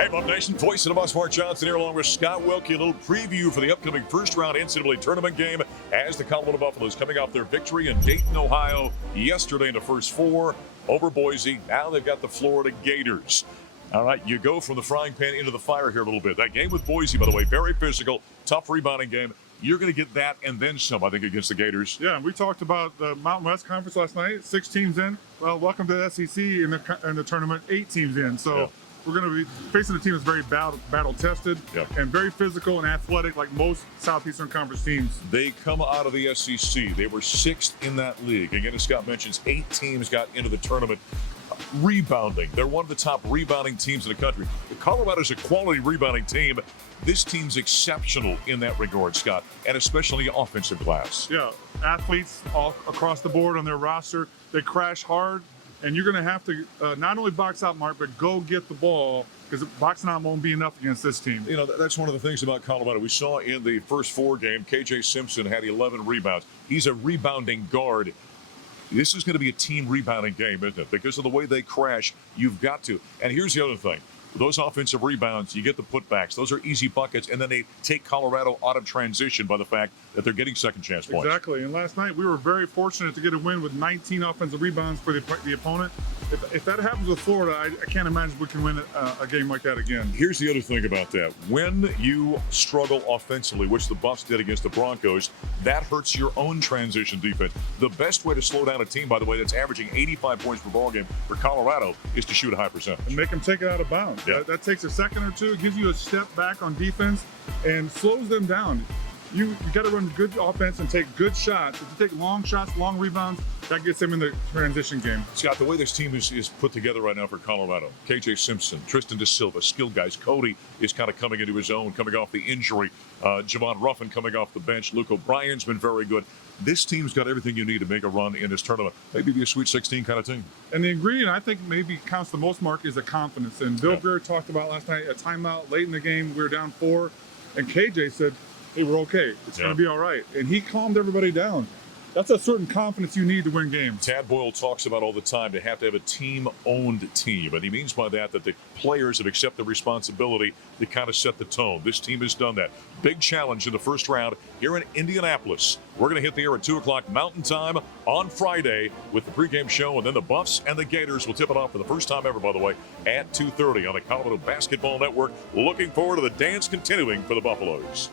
Hey, Buff Nation, voice of the Buffs, Mark Johnson here along with Scott Wilkie. A little preview for the upcoming first-round NCAA tournament game as the Colorado Buffaloes coming off their victory in Dayton, Ohio yesterday in the first four over Boise. Now they've got the Florida Gators. All right, you go from the frying pan into the fire here a little bit. That game with Boise, by the way, very physical, tough rebounding game. You're going to get that and then some, I think, against the Gators. Yeah, we talked about the Mountain West Conference last night. 6 teams in. Well, welcome to the SEC in the tournament. 8 teams in. So. Yeah. We're going to be facing a team that's very battle-tested and very physical and athletic, like most Southeastern Conference teams. They come out of the SEC. They were 6th in that league. Again, as Scott mentions, 8 teams got into the tournament. Rebounding. They're one of the top rebounding teams in the country. Colorado's a quality rebounding team. This team's exceptional in that regard, Scott, and especially offensive glass. Yeah, athletes all across the board on their roster. They crash hard. And you're going to have to not only box out, Mark, but go get the ball because boxing out won't be enough against this team. You know, that's one of the things about Colorado. We saw in the first 4 game, KJ Simpson had 11 rebounds. He's a rebounding guard. This is going to be a team rebounding game, isn't it? Because of the way they crash, you've got to. And here's the other thing. Those offensive rebounds, you get the putbacks. Those are easy buckets, and then they take Colorado out of transition by the fact that they're getting second chance points. Exactly, and last night we were very fortunate to get a win with 19 offensive rebounds for the opponent. If that happens with Florida, I can't imagine we can win a game like that again. Here's the other thing about that. When you struggle offensively, which the Buffs did against the Broncos, that hurts your own transition defense. The best way to slow down a team, by the way, that's averaging 85 points per ball game for Colorado is to shoot a high percentage. And make them take it out of bounds. Yeah. That takes a second or two, gives you a step back on defense, and slows them down. You got to run good offense and take good shots. If you take long shots, long rebounds, that gets them in the transition game. Scott, the way this team is put together right now for Colorado, KJ Simpson, Tristan Da Silva, skilled guys. Cody is kind of coming into his own, coming off the injury. Javon Ruffin coming off the bench. Luke O'Brien's been very good. This team's got everything you need to make a run in this tournament. Maybe be a Sweet 16 kind of team. And the ingredient I think maybe counts the most, Mark, is the confidence. And Bill Greer talked about last night a timeout late in the game. We were down 4, and KJ said, hey, we're okay. It's going to be all right. And he calmed everybody down. That's a certain confidence you need to win games. Tad Boyle talks about all the time to have a team-owned team. And he means by that the players have accepted responsibility to kind of set the tone. This team has done that. Big challenge in the first round here in Indianapolis. We're going to hit the air at 2 o'clock Mountain Time on Friday with the pregame show. And then the Buffs and the Gators will tip it off for the first time ever, by the way, at 2:30 on the Colorado Basketball Network. Looking forward to the dance continuing for the Buffaloes.